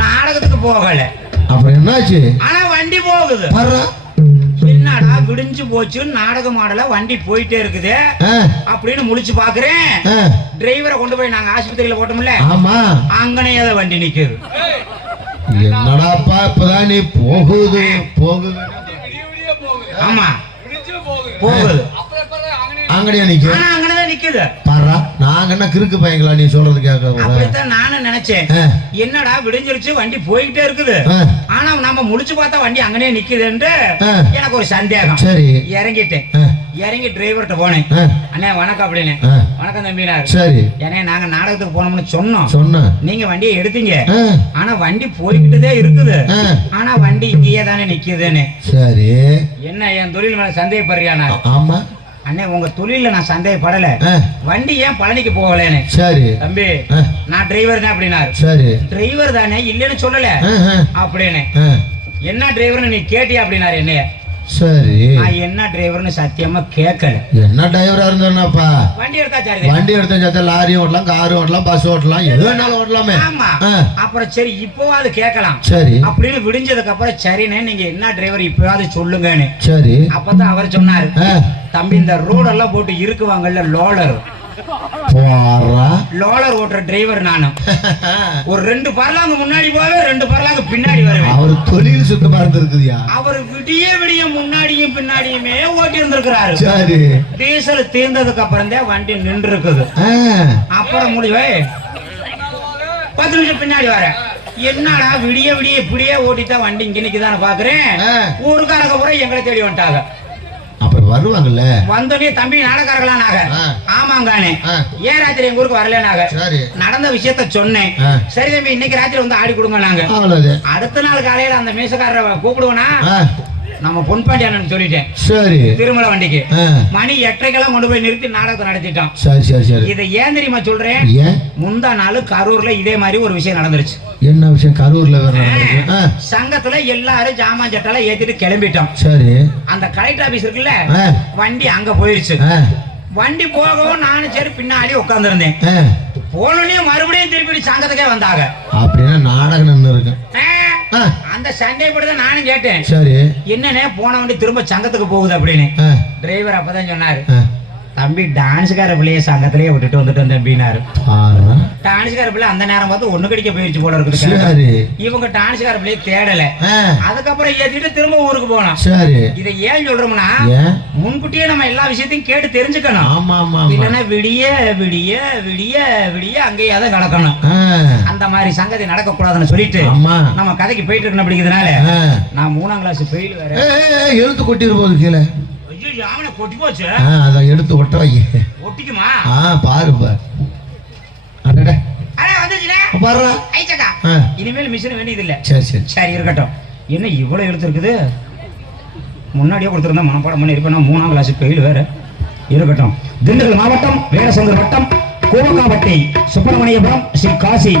நாடகத்துக்கு போகல. அப்புறம் என்னாச்சு? ஆனா வண்டி போகுது. என்னடா விடிஞ்சு போச்சு, நாடகம் ஆடல, வண்டி போயிட்டே இருக்குது அப்படின்னு முழிச்சு பாக்குறேன். டிரைவரை கொண்டு போய் நாங்க ஆஸ்பத்திரியில போட்டோம்ல, அங்கனே வண்டி நிக்குது. என்னடாப்பா இப்பதான் நீ போகுது போகுது. ஆமா போகுது, அங்கனையா நிக்குது. ஆனா அங்கனதான் நிக்குது. பாரா, நாங்க என்ன கிறுக்கு பையங்களா நீ சொல்றது கேட்க? அப்படித்தான் நானும் நினைச்சேன். என்னடா விடிஞ்சிருச்சு, வண்டி போயிட்டே இருக்குது, ஆனா நம்ம முடிச்சு பார்த்தா வண்டி அங்கனே நிக்குதுன்னு எனக்கு ஒரு சந்தேகம். சரி, இறங்கிட்டேன். இறங்கி டிரைவர்கிட்ட போனேன். அண்ணே வணக்கம் அப்படின்னு. வணக்கம் தம்பினாரு. சரி, ஏன்னா நாங்க நாடகத்துக்கு போனோம்னு சொன்னோம். நீங்க வண்டியை எடுத்தீங்க, ஆனா வண்டி போய்கிட்டுதே இருக்குது, ஆனா வண்டி இங்கேயே தானே நிக்குதுன்னு. சரி, என்ன என் தொழில் மேல சந்தேகப்படுறியானா? ஆமா அண்ணே, உங்க தொழில நான் சந்தேகப்படல, வண்டி ஏன் பழனிக்கு போகலன்னு. சரி தம்பி, நான் டிரைவர் தான் அப்படின்னாரு. சரி, டிரைவர் தானே, இல்லன்னு சொல்லல அப்படின்னு. என்ன டிரைவர்னு நீ கேட்டியா அப்படின்னாரு என்னைய. சரி, நான் என்ன டிரைவர்னு சத்தியமா கேட்கல. என்ன டிரைவரா இருந்தாப்பா, வண்டி எடுத்தா சரி, வண்டி எடுத்தா லாரி ஓட்டலாம், கார் ஓட்டலாம், பஸ் ஓட்டலாம், எது வேணாலும் ஓட்டலாமே. ஆமா, அப்புறம் சரி இப்போவாது கேட்கலாம். சரி அப்படின்னு விடிஞ்சதுக்கு அப்புறம் சரிண்ணே நீங்க என்ன டிரைவர் இப்பயாவது சொல்லுங்கன்னு. சரி, அப்பதான் அவர் சொன்னாரு, தம்பி இந்த ரோடெல்லாம் போட்டு இருக்குவாங்கல்ல லோலர், லோலர் ஓட்டுற டிரைவர் நானும். ஒரு 2 பரலாங்க முன்னாடி போவேன், 2 பரலாங்க பின்னாடி வருவேன். அவர் தொழில் சுத்தமா இருந்திருக்குதியா, அவர் விடிய முன்னாடியும் பின்னாடியுமே ஓட்டி இருந்திருக்கிறாரு. சரி, டீசல் தீர்ந்ததுக்கு அப்புறம் தான் வண்டி நின்று இருக்குது. அப்புறம் முடிவே 10 நிமிஷம் பின்னாடி வர, என்னடா விடிய இப்படியே ஓட்டித்தான் வண்டி இங்க நிக்குதான்னு பாக்குறேன். ஊருக்காரங்க பூரா எங்களை தேடி வந்துட்டாங்க. அப்புறம் வருவாங்கல்ல, வந்தோடனே தம்பி நாடகாரங்களா நாங்க. ஆமாங்கானே, ஏன் ராத்திரி எங்க ஊருக்கு வரல நாங்க. நடந்த விஷயத்த சொன்னேன். சரி தம்பி இன்னைக்கு ராத்திரி வந்து ஆடி கொடுங்க நாங்க. அடுத்த நாள் காலையில அந்த மீசக்காரரை கூப்பிடுவோனா, நம்ம பொன்பாண்டி அண்ணன் சொல்லிட்டேன். சரி, திருமலை வண்டிக்கு மணி 8:30 கொண்டு போய் நிறுத்தி நாடகத்தை நடத்திட்டோம். சரி சரி சரி, இதை ஏன் தெரியுமா சொல்றேன், முந்தா நாள் கரூர்ல இதே மாதிரி ஒரு விஷயம் நடந்துருச்சு. என்ன விஷயம்? கரூர்ல சங்கத்துல எல்லாரும் ஜாமான் சட்டெல்லாம் ஏத்திட்டு கிளம்பிட்டோம். சரி, அந்த கலெக்டர் ஆபீஸ் இருக்குல்ல, வண்டி அங்க போயிருச்சு. வண்டி போகவும் நானும் சரி பின்னாடி உட்கார்ந்து இருந்தேன். போனோடனே மறுபடியும் திருப்பி சங்கத்துக்கே வந்தாங்க. அப்படின்னா நாடகம் நின்று இருக்கு. அந்த சண்டைப்படிதான் நானும் கேட்டேன். சரி, என்னன்னே போன வண்டி திரும்ப சங்கத்துக்கு போகுது அப்படின்னு. டிரைவர் அப்பதான் சொன்னாரு, தம்பி டான்ஸ்கார பிள்ளைய சங்கத்திலேயே விட்டுட்டு வந்துட்டோம் தம்பினாரு. டான்ஸ்கார பிள்ளை அந்த நேரம் பார்த்து ஒண்ணு கடிக்க போயிருச்சு போல இருக்குது. இவங்க டான்ஸ்கார பிள்ளைய தேடல, அதுக்கப்புறம் ஏத்திட்டு திரும்ப ஊருக்கு போனோம். சரி, இதை ஏன் சொல்றோம்னா முன்கூட்டியே நம்ம எல்லா விஷயத்தையும் கேட்டு தெரிஞ்சுக்கணும். ஆமா ஆமா, இல்லைன்னா விடிய விடிய விடிய விடிய அங்கேயே தான் நடக்கணும். அந்த மாதிரி சங்கதி நடக்க கூடாதுன்னு சொல்லிட்டு நம்ம கதைக்கு போயிட்டு இருக்கணும். அப்படிங்கிறதுனால நான் 3ஆம் கிளாஸ் ஃபெயில் வேற. எழுத்து கொட்டிரு கீழே கொட்டி போச்சு, அத எடுத்து ஒட்ட வை. ஒட்டிக்குமா? பாரு இனிமேல் மிஷின் வேண்டியது இல்ல. சரி சரி சரி இருக்கட்டும். என்ன இவ்வளவு எழுத்து இருக்குது, முன்னாடியே கொடுத்துருந்தா மனப்பாடம் பண்ணி இருப்பேன். 3ஆம் கிளாஸ் ஃபெயில் வேற. இருக்கட்டும். திண்டுக்கல் மாவட்டம் வேடசந்தூர் வட்டம் கோவக்காவட்டை சுப்பிரமணியபுரம் ஸ்ரீ காசி